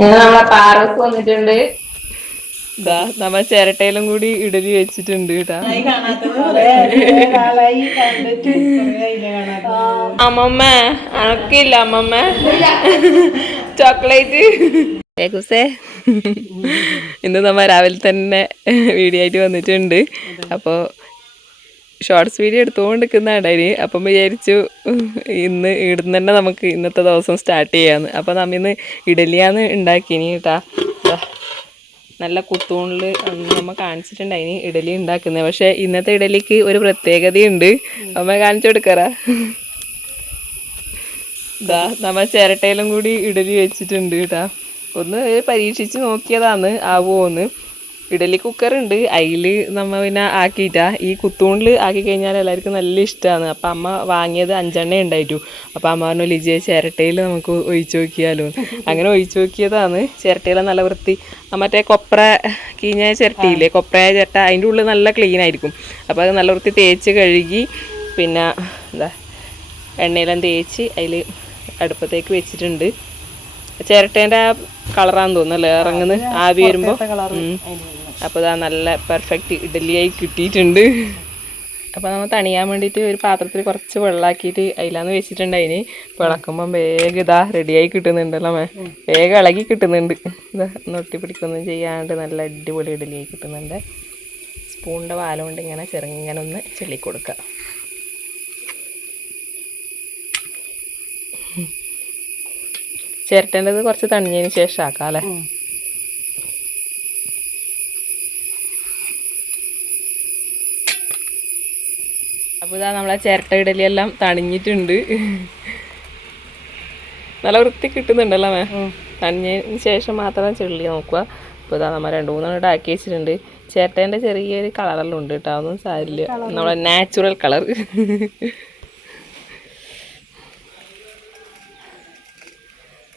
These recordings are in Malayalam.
നമ്മളെ പാറക്ക് വന്നിട്ടുണ്ട്. ഇതാ നമ്മ ചിരട്ടയിലും കൂടി ഇഡലി വെച്ചിട്ടുണ്ട് കേട്ടാ. അമ്മമ്മ അണക്കില്ല അമ്മമ്മ ചോക്ലേറ്റ് ഇന്ന് നമ്മ രാവിലെ തന്നെ വീഡിയോ ആയിട്ട് വന്നിട്ടുണ്ട്. അപ്പോൾ ഷോർട്സ് വീഡിയോ എടുത്തുകൊണ്ടിരിക്കുന്നതായി. അപ്പം വിചാരിച്ചു ഇന്ന് ഇവിടുന്ന് തന്നെ നമുക്ക് ഇന്നത്തെ ദിവസം സ്റ്റാർട്ട് ചെയ്യാമെന്ന്. അപ്പം നമ്മിന്ന് ഇഡലിയാന്ന് ഉണ്ടാക്കിനി കേട്ടാ. നല്ല കുത്തൂണിൽ നമ്മ കാണിച്ചിട്ടുണ്ടായിനി ഇഡലി ഉണ്ടാക്കുന്നത്. പക്ഷേ ഇന്നത്തെ ഇഡലിക്ക് ഒരു പ്രത്യേകതയുണ്ട്. അമ്മ കാണിച്ചു കൊടുക്കറാ. ഇതാ നമ്മ ചിരട്ടയിലും കൂടി ഇഡലി വെച്ചിട്ടുണ്ട് കേട്ടാ. ഒന്ന് പരീക്ഷിച്ച് നോക്കിയതാന്ന് ആവുമോന്ന്. ഇഡലി കുക്കറുണ്ട്, അതിൽ നമ്മൾ പിന്നെ ആക്കിയിട്ടാ. ഈ കുത്തൂണിൽ ആക്കി കഴിഞ്ഞാൽ എല്ലാവർക്കും നല്ല ഇഷ്ടമാണ്. അപ്പം അമ്മ വാങ്ങിയത് 5 ഉണ്ടായിട്ടു. അപ്പം അമ്മ പറഞ്ഞു ലിജിയെ ചിരട്ടയിൽ നമുക്ക് ഒഴിച്ചു നോക്കിയാലോ. അങ്ങനെ ഒഴിച്ചു നോക്കിയതാണ്. ചിരട്ടയിൽ നല്ല വൃത്തി, മറ്റേ കൊപ്ര കീഞ്ഞ ചിരട്ടയില്ലേ, കൊപ്രയ ചിരട്ട, അതിൻ്റെ ഉള്ളിൽ നല്ല ക്ലീൻ ആയിരിക്കും. അപ്പോൾ അത് നല്ല വൃത്തി തേച്ച് കഴുകി പിന്നെ എന്താ എണ്ണയിലും തേച്ച് അതിൽ അടുപ്പത്തേക്ക് വെച്ചിട്ടുണ്ട്. ചിരട്ടേൻ്റെ ആ കളറാന്ന് തോന്നുന്നല്ലേ ഇറങ്ങുന്നത് ആവി വരുമ്പോൾ. അപ്പോൾ ഇതാ നല്ല പെർഫെക്റ്റ് ഇഡലിയായി കിട്ടിയിട്ടുണ്ട്. അപ്പോൾ നമ്മൾ തണിയാൻ വേണ്ടിയിട്ട് ഒരു പാത്രത്തിൽ കുറച്ച് വെള്ളമാക്കിയിട്ട് അതിലാന്ന് വെച്ചിട്ടുണ്ട്. അതിന് വിളക്കുമ്പം വേഗം ഇതാ റെഡിയായി കിട്ടുന്നുണ്ടല്ലോ. വേഗം ഇളകി കിട്ടുന്നുണ്ട്. ഇതാ നൊട്ടി പിടിക്കൊന്നും ചെയ്യാണ്ട് നല്ല അടിപൊളി ഇഡലിയായി കിട്ടുന്നുണ്ട്. സ്പൂണിൻ്റെ വാല കൊണ്ട് ഇങ്ങനെ ചെറുങ്ങനെ ഒന്ന് ചെള്ളിക്കൊടുക്കുക. ചിരട്ടേണ്ടത് കുറച്ച് തണിഞ്ഞതിന് ശേഷം ആക്കാം അല്ലേ. അപ്പോൾ ഇതാ നമ്മളെ ചിരട്ട ഇഡലിയെല്ലാം തണിഞ്ഞിട്ടുണ്ട്. നല്ല വൃത്തി കിട്ടുന്നുണ്ടല്ലോ തണിഞ്ഞതിന് ശേഷം മാത്രം ചെള്ളി നോക്കുക. അപ്പോൾ ഇതാ നമ്മൾ 2-3 ആക്കി വെച്ചിട്ടുണ്ട്. ചിരട്ടേൻ്റെ ചെറിയൊരു കളറെല്ലാം ഉണ്ട് കേട്ടോ, ഒന്നും സാരില്ല, നമ്മളെ നാച്ചുറൽ കളർ.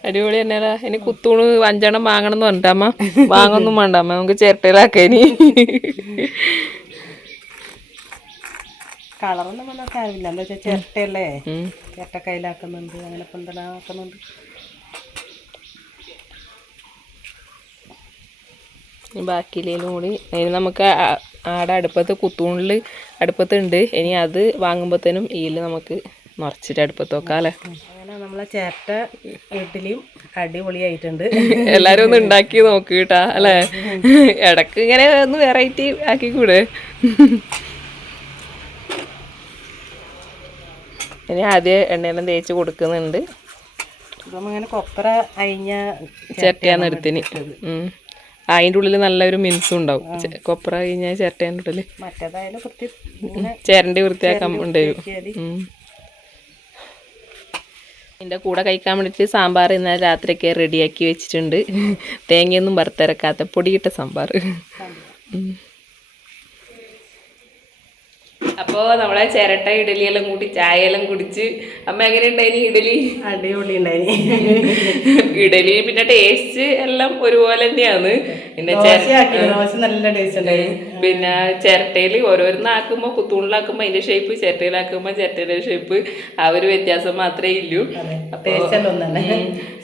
അടിപൊളി തന്നെയല്ല. ഇനി കുത്തൂണ് 5 വാങ്ങണം എന്ന് പറഞ്ഞിട്ട് അമ്മ വാങ്ങൊന്നും വേണ്ട അമ്മ, നമുക്ക് ചിരട്ടയിലാക്കേനി. കളറൊന്നും വന്നാൽ കാര്യമില്ല, എന്താ വെച്ചാൽ ചിരട്ടയല്ലേ, ചിരട്ട കയ്യിലാക്കുന്നുണ്ട്, അങ്ങനെ പന്തലാക്കുന്നുണ്ട്. ബാക്കിയിലേലും കൂടി അതിന് നമുക്ക് ആടെ അടുപ്പത്ത് കുത്തൂണിൽ അടുപ്പത്തുണ്ട്. ഇനി അത് വാങ്ങുമ്പോഴത്തേനും ഇതിൽ നമുക്ക് നിറച്ചിട്ട് അടുപ്പത്ത് വെക്കാം അല്ലേ. അങ്ങനെ നമ്മളെ ചിരട്ട ഇഡ്ഡലിയും അടിപൊളിയായിട്ടുണ്ട്. എല്ലാരും ഒന്ന് ഉണ്ടാക്കി നോക്ക് കേട്ടാ അല്ലേ. ഇടക്ക് ഇങ്ങനെ ഒന്ന് വെറൈറ്റി ആക്കിക്കൂടെ. ഇനി ആദ്യം എണ്ണയെല്ലാം തേച്ച് കൊടുക്കുന്നുണ്ട്. ഇങ്ങനെ കൊപ്ര അയിഞ്ഞ ചിരട്ടയാന്ന് എടുത്തിന്. അതിൻ്റെ ഉള്ളിൽ നല്ലൊരു മിനുസും ഉണ്ടാവും. കൊപ്ര കഴിഞ്ഞാൽ ചിരട്ടേൻ്റെ ഉള്ളിൽ മറ്റേതായാലും ചിരണ്ടി വൃത്തിയാക്കാൻ ഉണ്ടാവും. ഇതിൻ്റെ കൂടെ കഴിക്കാൻ വേണ്ടിയിട്ട് സാമ്പാർ ഇന്നലെ രാത്രിയൊക്കെ റെഡിയാക്കി വെച്ചിട്ടുണ്ട്. തേങ്ങയൊന്നും വറുത്തിറക്കാത്ത പൊടിയിട്ട സാമ്പാർ. അപ്പോൾ നമ്മളെ ചിരട്ട ഇഡലിയെല്ലാം കൂട്ടി ചായയെല്ലാം കുടിച്ച് അമ്മ എങ്ങനെ ഉണ്ടായിനി ഇഡലി? അടിപൊളി ഉണ്ടായിനി. ഇഡലി പിന്നെ ടേസ്റ്റ് എല്ലാം ഒരുപോലെ തന്നെയാണ്. പിന്നെ നല്ല ടേസ്റ്റ് ഉണ്ടായി. പിന്നെ ചിരട്ടയിൽ ഓരോരുന്നാക്കുമ്പോൾ കുത്തൂണിലാക്കുമ്പോൾ അതിൻ്റെ ഷേപ്പ്, ചിരട്ടയിലാക്കുമ്പോൾ ചിരട്ടയുടെ ഷേപ്പ്, ആ ഒരു വ്യത്യാസം മാത്രമേ ഇല്ലൂ.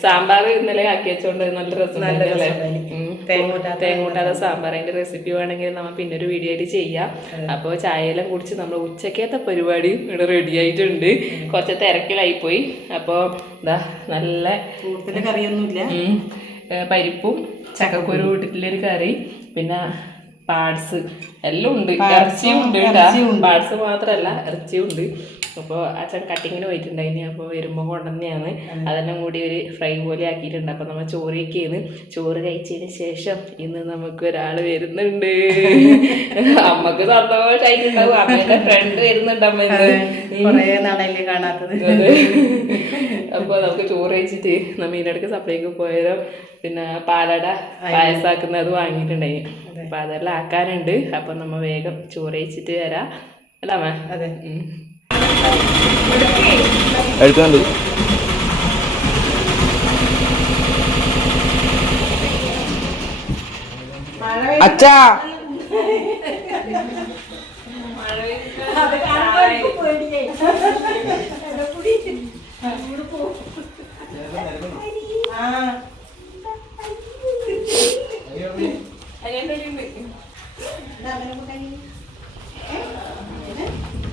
സാമ്പാർ ഇന്നലെ ആക്കി വെച്ചോണ്ട് നല്ല രസം. തേങ്ങൂട്ടാതെ സാമ്പാർ, അതിൻ്റെ റെസിപ്പി വേണമെങ്കിൽ നമ്മൾ പിന്നെ ഒരു വീഡിയോ ആയിട്ട് ചെയ്യാം. അപ്പോൾ ചായയെല്ലാം കുടിച്ച് നമ്മൾ ഉച്ചക്കത്തെ പരിപാടിയും ഇവിടെ റെഡി ആയിട്ടുണ്ട്. കുറച്ച് തിരക്കിലായിപ്പോയി. അപ്പോൾ ഇതാ നല്ല കൂടുതൽ കറിയൊന്നുമില്ല, പരിപ്പും ചക്കക്കുരു ഇട്ടിട്ടുള്ളൊരു കറി, പിന്നെ പാഡ്സ് എല്ലാം ഉണ്ട്, ഇറച്ചിയും ഉണ്ട് കേട്ടാ. പാഡ്സ് മാത്രമല്ല ഇറച്ചിയും ഉണ്ട്. അപ്പോൾ അച്ഛൻ കട്ടിങ്ങിന് പോയിട്ടുണ്ടായിന്. അപ്പോൾ വരുമ്പോൾ കൊണ്ടുവന്നെയാണ്. അതെല്ലാം കൂടി ഒരു ഫ്രൈ പോലെ ആക്കിയിട്ടുണ്ട്. അപ്പോൾ നമ്മൾ ചോറൊക്കെയാണ്. ചോറ് കഴിച്ചതിന് ശേഷം ഇന്ന് നമുക്ക് ഒരാൾ വരുന്നുണ്ട്. അമ്മക്ക് സന്തോഷമായിട്ടുണ്ടാവും. അമ്മയുടെ ഫ്രണ്ട് വരുന്നുണ്ട്. അമ്മ കുറേ നാളല്ലേ കാണാത്തത്. അപ്പോൾ നമുക്ക് ചോറ് കഴിച്ചിട്ട് നമ്മൾ ഇതിനിടയ്ക്ക് സപ്ലൈക്ക് പോയാലോ പിന്നെ പാലട പായസാക്കുന്നത് വാങ്ങിയിട്ടുണ്ടായി. അപ്പം അതെല്ലാം ആക്കാനുണ്ട്. അപ്പം നമ്മൾ വേഗം ചോറ് കഴിച്ചിട്ട് വരാം അല്ലേ അമ്മ? അതെ. എടുത്തോണ്ട് അച്ഛാ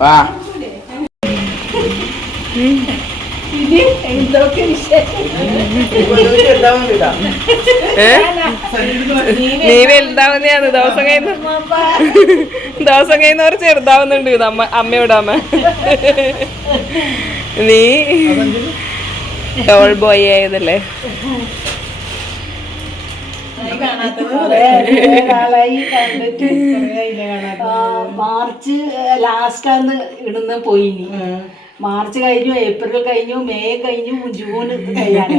വാ നീ വലുതാവുന്നതാണ് ദിവസം കഴിയുന്നവർ ചെറുതാവുന്നുണ്ട് അമ്മയോട് അമ്മ നീ ടോൾ ബോയ് ആയതല്ലേ. മാർച്ച് ലാസ്റ്റാന്ന് ഇടുന്ന് പോയിനി. മാർച്ച് കഴിഞ്ഞു, ഏപ്രിൽ കഴിഞ്ഞു, മെയ് കഴിഞ്ഞു, ജൂൺ കഴിയാൻ.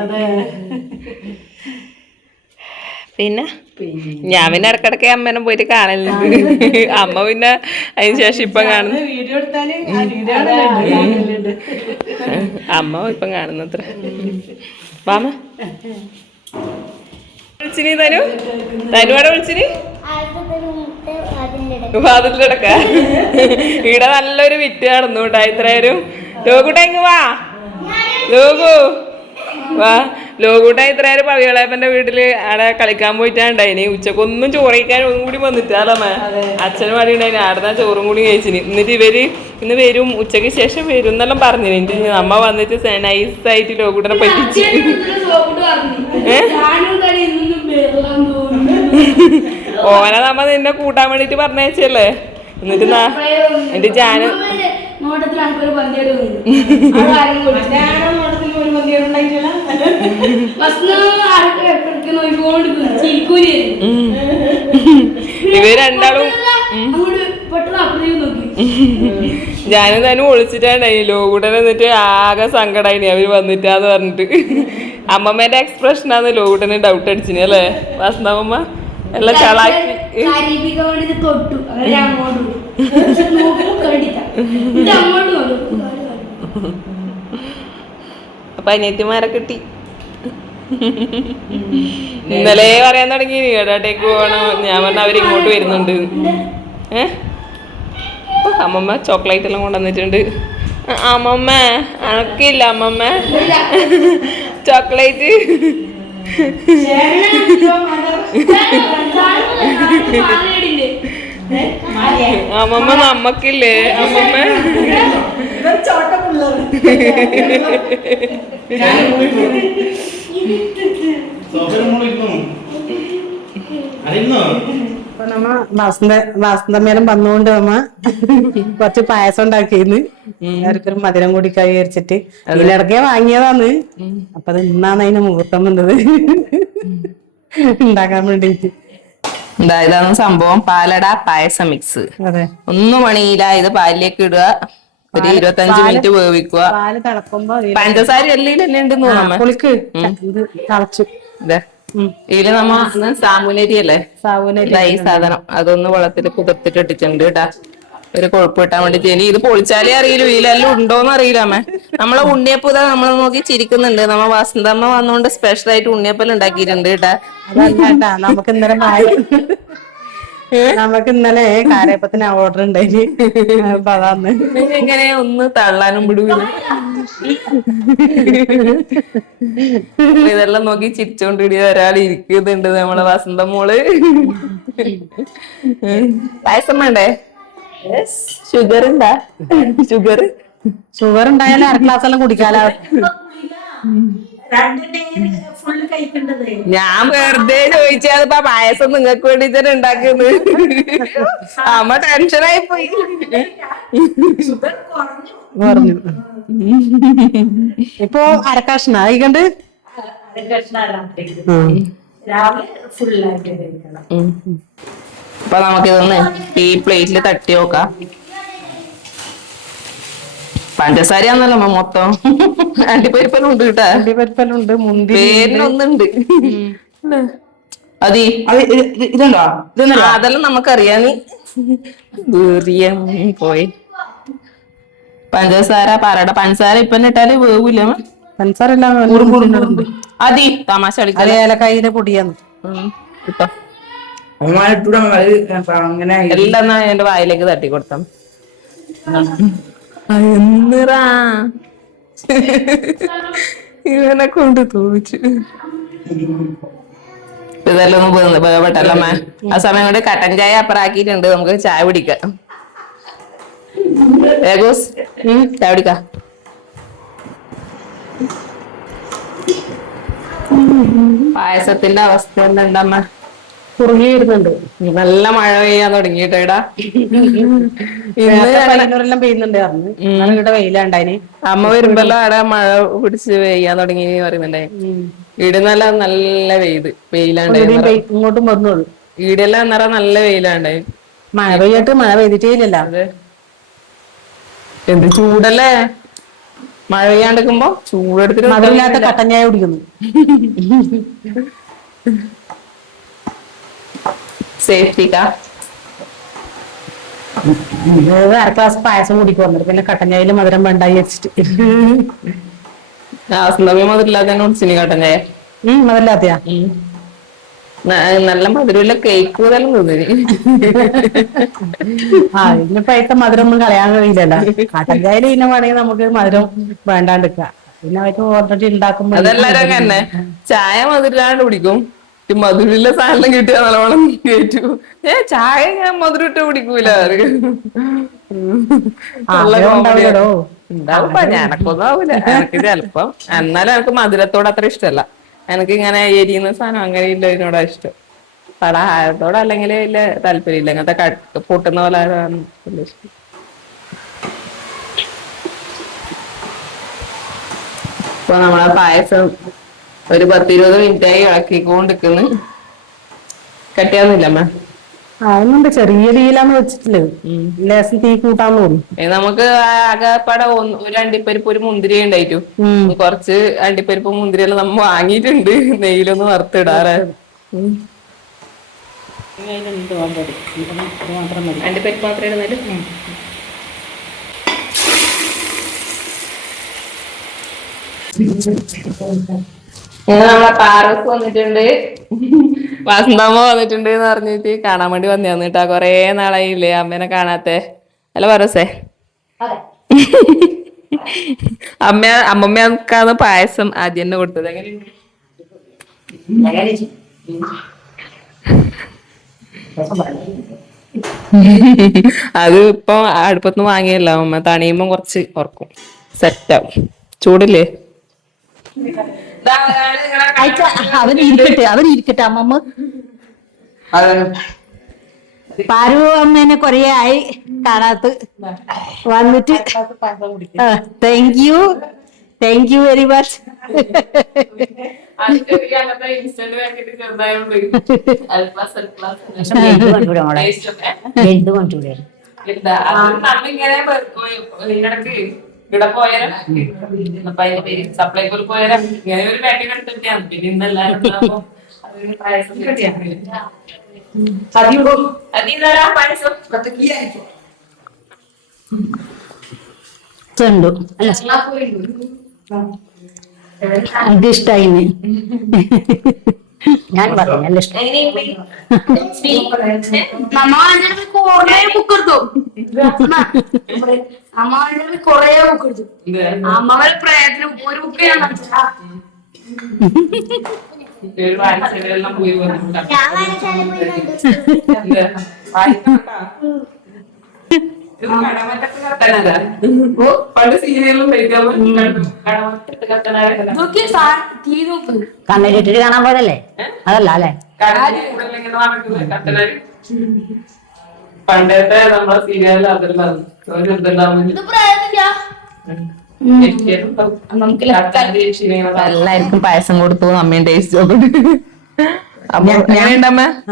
അതെ. പിന്നെ ഞാൻ പിന്നെ ഇടക്കിടക്ക് അമ്മേനെ പോയിട്ട് കാണലുണ്ട്. അമ്മ പിന്നെ അതിന് ശേഷം ഇപ്പം കാണുന്നു. വീഡിയോ എടുത്താല് അമ്മ ഇപ്പം കാണുന്നത്ര. വാമ വിളിച്ചിനി തനുവാടെ വിളിച്ചിനി വാതിലടക്ക. ഇവിടെ നല്ലൊരു വിറ്റ് നടന്നു കേട്ടാ. ഇത്രയാരും ലോകൂട്ട ഇങ്ങ് വാ. ലോകൂട്ട ഇത്രയാരും പവികളേപ്പന്റെ വീട്ടില് അവിടെ കളിക്കാൻ പോയിട്ടാണ്ടായിനി. ഉച്ചക്കൊന്നും ചോറ് കഴിക്കാൻ ഒന്നും കൂടി വന്നിട്ടാലമ്മ അച്ഛനും പാടി ഉണ്ടായിന്. ആടുന്ന ചോറും കൂടി കഴിച്ചിന്. എന്നിട്ട് ഇവര് ഇന്ന് വരും, ഉച്ചക്ക് ശേഷം വരും എന്നെല്ലാം പറഞ്ഞിന്. എന്നിട്ട് അമ്മ വന്നിട്ട് നൈസായിട്ട് ലോകൂട്ടനെ പറ്റിച്ച്. ഓനെ നമ്മ നിന്നെ കൂട്ടാൻ വേണ്ടിട്ട് പറഞ്ഞയച്ചല്ലേ. എന്നിട്ട് എന്റെ ജാന് ഇവര് രണ്ടാളും ഞാനും തന്നെ ഒളിച്ചിട്ടാണ്ടായി. ലോകൂട്ടൻ എന്നിട്ട് ആകെ സങ്കടായിനി അവര് വന്നിട്ടാന്ന് പറഞ്ഞിട്ട്. അമ്മമ്മേന്റെ എക്സ്പ്രഷനാന്ന് ലോകൂട്ടന് ഡൗട്ട് അടിച്ചിന് അല്ലേ വാസന്താവമ്മ എല്ലാം ചളാക്കി. അപ്പൊ അനിയത്തിമാരെ കിട്ടി. ഇന്നലെ പറയാൻ തുടങ്ങി ഏടാട്ടേക്ക് പോകണം. ഞാൻ പറഞ്ഞ അവരിങ്ങോട്ട് വരുന്നുണ്ട്. അമ്മമ്മ ചോക്ലേറ്റ് എല്ലാം കൊണ്ടുവന്നിട്ടുണ്ട്. അമ്മമ്മ അണക്കില്ല അമ്മമ്മ ചോക്ലേറ്റ്. അമ്മമ്മ നമ്മക്കില്ലേ അമ്മമ്മ. ഇപ്പൊ നമ്മ വാസന്തമേലം വന്നുകൊണ്ട് നമ്മ കുറച്ച് പായസം ഉണ്ടാക്കിയിരുന്നു. എല്ലാവർക്കും മധുരം കൂടി വിചാരിച്ചിട്ട് ഇതിലിടക്കെ വാങ്ങിയതാന്ന്. അപ്പൊ അത് ഇന്നാണ് അതിന് മുഹൂർത്തം വന്നത് ഉണ്ടാക്കാൻ വേണ്ടിട്ട്. ഇതാണ് സംഭവം. പാലട പായസം മിക്സ്. അതെ, ഒന്നും പണിയില്ല. ഇത് പാലിലേക്ക് ഇടുക, ഒരു 25 മിനിറ്റ് വേവിക്കുക. പാല് തിളക്കുമ്പോ പഞ്ചസാര എല്ലാം ഉണ്ടെന്ന് തോന്നുന്നു. പുളിക്ക് ഇത് തിളച്ചു. ഇതില് നമ്മ സാമുനരി അല്ലേ, സാവൂനരി ഈ സാധനം അതൊന്ന് വെള്ളത്തിൽ കുതിർത്തിട്ട് ഇട്ടിട്ടുണ്ട് കേട്ടാ. ഒരു കൊഴുപ്പ് കിട്ടാൻ വേണ്ടിട്ട്. ഇനി ഇത് പൊളിച്ചാലേ അറിയില്ല ഇതിലെല്ലാം ഉണ്ടോന്ന് അറിയില്ല അമ്മ. നമ്മളെ ഉണ്ണിയപ്പൂതാ നമ്മളെ നോക്കി ചിരിക്കുന്നുണ്ട്. നമ്മ വസന്തമ്മ വന്നോണ്ട് സ്പെഷ്യൽ ആയിട്ട് ഉണ്ണിയപ്പം ഉണ്ടാക്കിയിട്ടുണ്ട് കേട്ടാ. അതല്ല നമുക്ക് ഇന്നലെ കാരയപ്പത്തിന് ഓർഡർ ഉണ്ടായി. അപ്പൊ അതാന്ന് എങ്ങനെ ഒന്ന് തള്ളാനും വിടൂല. ഇതെല്ലാം നോക്കി ചിരിച്ചോണ്ടിരിയ ഒരാൾ ഇരിക്കുന്നുണ്ട് നമ്മളെ വസന്ത മോള്. പായസം വേണ്ടേ? ഷുഗർ ഉണ്ടാ? ഷുഗർ ഉണ്ടായാലും അര ഗ്ലാസ് എല്ലാം കുടിക്കാലോ. ഞാൻ വെറുതെ ചോദിച്ചതിപ്പോ പായസം നിങ്ങൾക്ക് വേണ്ടി തന്നെ ഉണ്ടാക്കുന്നത്. അമ്മ ടെൻഷനായി പോയി. പറഞ്ഞു ഇപ്പൊ അരക്കഷ്ണ ആയിക്കണ്ട്. അപ്പൊ നമുക്കിതൊന്ന് ഈ പ്ലേറ്റിൽ തട്ടി നോക്കാം. പഞ്ചസാരയാന്നല്ലോ മൊത്തം. അണ്ടിപ്പരിപ്പെല്ലാം ഉണ്ട് കേട്ടാ. അണ്ടിപ്പരിപ്പെല്ലാം മുന്തിരി പേരിനൊന്നുണ്ട്. ഇതുണ്ടോ? അതെല്ലാം നമുക്കറിയാം. നീ പോയി പഞ്ചസാര പാലട പഞ്ചസാര ഇപ്പം ഇട്ടാല് വേവൂല. പഞ്ചസാര അതി തമാശ കളിക്കാതെ ഏലക്കായിന്റെ പൊടിയാന്ന് കിട്ടോ. അങ്ങനെ എല്ലാം എന്റെ വായിലേക്ക് തട്ടി കൊടുത്താ. ഇവനെ കൊണ്ട് തോച്ചു. ഇതെല്ലാം ഒന്ന് പെട്ടല്ലോ അമ്മ. ആ സമയം കൊണ്ട് കട്ടൻ ചായ അപ്പറാക്കിയിട്ടുണ്ട്, നമുക്ക് ചായ പിടിക്കാം. ഏഗോസ് ചായ പിടിക്കാം. പായസത്തിന്റെ അവസ്ഥ എന്താണ്ടമ്മ? കുറുകി വരുന്നുണ്ട്. നല്ല മഴ പെയ്യാൻ തുടങ്ങിയിട്ടാ. പയ്യന്നൂരെല്ലാം പെയ്യുന്നുണ്ട് പറഞ്ഞു. ഇവിടെ വെയിലുണ്ടായിന്. അമ്മ വരുമ്പല്ലോ അവിടെ മഴ പിടിച്ച് പെയ്യാൻ തുടങ്ങി പറയുന്നുണ്ടേ. ഈടുന്നല്ല നല്ല വെയിലുണ്ടായി. ഇങ്ങോട്ടും വന്നോളൂ. ഈടെല്ലാം അന്നേരം നല്ല വെയിലുണ്ടായി. മഴ പെയ്യട്ട്, മഴ പെയ്തിട്ടേ ഇല്ലല്ലോ. എന്ത് ചൂടല്ലേ മഴ പെയ്യാണ്ടിരിക്കുമ്പോ. ചൂടെടുത്തിട്ട് മധുരമില്ലാത്ത കട്ടൻ ചായ കുടിക്കുന്നു. സേഫ്റ്റിക്കാ അര ഗ്ലാസ് പായസം കുടിക്കും വന്നിട്ട് പിന്നെ കട്ടൻ ചായയില് മധുരം വേണ്ടായി വെച്ചിട്ട്. മധുരമില്ലാതെ കുടിച്ചിനി കട്ടൻ ചായ. മധുരമില്ലാത്തയാ? നല്ല മധുരമില്ല കേക്ക് പോലും തോന്നി. ഇന്നിപ്പോ അതിന്റെ മധുരം ഒന്നും കളയാൻ കഴിയില്ലല്ലോ. കട്ടൻ ചായയില് പിന്നെ വേണമെങ്കിൽ നമുക്ക് മധുരം വേണ്ടാണ്ടിരിക്കാം. പിന്നെ അവർക്ക് ഓൾറെഡി ഉണ്ടാക്കുമ്പോ അതെല്ലാരും തന്നെ ചായ മധുരാണ്ട് കുടിക്കും. മധുരമില്ല സാധനം കിട്ടിയാ നല്ലോണം കയറ്റു. ചായ ഞാൻ മധുരം ഇട്ട് കുടിക്കൂല. ഉണ്ടാവും, ഞാനൊക്കൊന്നും ആവൂല. എനിക്ക് ചെലപ്പം. എന്നാലും എനിക്ക് മധുരത്തോട് അത്ര ഇഷ്ടമല്ല. എനിക്ക് ഇങ്ങനെ എരിയുന്ന സാധനം അങ്ങനെ ഇല്ലതിനോടാ ഇഷ്ടം. പലഹാരത്തോട് അല്ലെങ്കിൽ വലിയ താല്പര്യമില്ല. ഇങ്ങനത്തെ പൊട്ടുന്ന പലഹാരമാണ് വലിയ ഇഷ്ടം. ഇപ്പൊ നമ്മളെ പായസം ഒരു 10-20 മിനിറ്റായി ഇളക്കിക്കൊണ്ടിരിക്കുന്നു. കട്ടിയാവുന്നില്ല അമ്മ? അതൊന്നുണ്ട്, ചെറിയ തീയിലാന്ന് വെച്ചിട്ടില്ല. ലേശം തീ കൂട്ടാന്ന് തോന്നുന്നു. നമുക്ക് ആകെപ്പാടെ ഒരു അണ്ടിപ്പരിപ്പ് ഒരു മുന്തിരി ഉണ്ടായിട്ടു. കുറച്ച് അണ്ടിപ്പരിപ്പ് മുന്തിരിയെല്ലാം നമ്മ വാങ്ങിയിട്ടുണ്ട്. നെയ്യിലൊന്ന് വറുത്തിടാറായിരുന്നു. അണ്ടിപ്പരിപ്പ് മാത്രമേ ഇടുന്നാലും. നമ്മളെ പാറസ് വന്നിട്ടുണ്ട്, വസന്തമ്മ വന്നിട്ടുണ്ട് എന്ന് പറഞ്ഞിട്ട് കാണാൻ വേണ്ടി വന്നു കേട്ടാ. കൊറേ നാളായില്ലേ അമ്മേനെ കാണാത്തെ. അല്ല പാറസേ? അമ്മമ്മക്കാന്ന് പായസം ആദ്യം തന്നെ കൊടുത്തത്. എങ്ങനെയുണ്ട്? അത് ഇപ്പൊ അടുപ്പത്തുനിന്ന് വാങ്ങിയല്ലോ അമ്മ. തണിയുമ്പോ കുറച്ച് ഓർക്കും, സെറ്റാവും. ചൂടില്ലേ? അവരിക്കട്ടെ അമ്മമ്മ. പാരു അമ്മേനെ കൊറേ ആയി കാണാത്ത വന്നിട്ട്. Thank you very much. ഇവിടെ പോയാലും സപ്ലൈകോയിൽ പോയാലും ഇങ്ങനെ ഒരു പാക്കറ്റ് എടുത്തിട്ടാണ്. പിന്നെ ഇന്നെല്ലാരും പായസം അത് ഇഷ്ടായി. ഞാൻ പറഞ്ഞു നല്ല ഇഷ്ടം. പണ്ട് സീരിയലും കണ്ണിലിട്ടിട്ട് കാണാൻ പോയതല്ലേ? അതല്ല അല്ലേ? പണ്ടത്തെ നമ്മളെ സീരിയലിൽ അതെല്ലാം എല്ലാവർക്കും പായസം കൊടുത്തു. അമ്മയും ടേസ്റ്റ്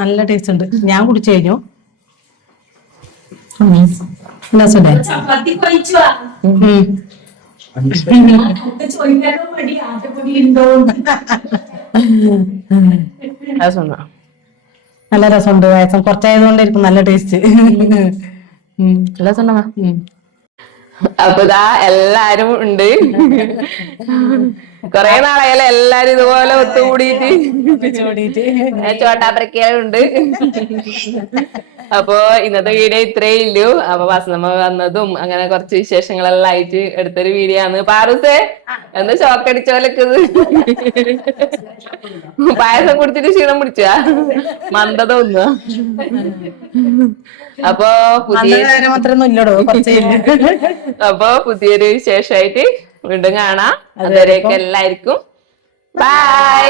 നല്ല ടേസ്റ്റ് ഉണ്ട്. ഞാൻ കുടിച്ചു കഴിഞ്ഞു. നല്ല രസമുണ്ട് പായസം. കുറച്ചായതുകൊണ്ടായിരിക്കും നല്ല ടേസ്റ്റ്. അപ്പൊ ഇതാ എല്ലാരും ഉണ്ട്. കൊറേ നാളായാലും എല്ലാരും ഇതുപോലെ ഒത്തുകൂടിയിട്ട് ചോട്ടാപ്രക്കലുണ്ട്. അപ്പൊ ഇന്നത്തെ വീഡിയോ ഇത്രേ ഉള്ളൂ. അപ്പൊ വസന്തമ്മ വന്നതും അങ്ങനെ കുറച്ച് വിശേഷങ്ങളെല്ലാം ആയിട്ട് എടുത്തൊരു വീഡിയോ ആണ്. പാറൂസേ എന്താ ഷോക്ക് അടിച്ച പോലൊക്കെ പായസം കുടിച്ചിട്ട് ക്ഷീണം പിടിച്ചാ മന്ദത ഒന്നു. അപ്പൊ മാത്രമൊന്നും ഇല്ലടോ കുറച്ച്. അപ്പൊ പുതിയൊരു വിശേഷമായിട്ട് വീണ്ടും കാണാം. അതുവരെയൊക്കെ എല്ലാവർക്കും ബൈ.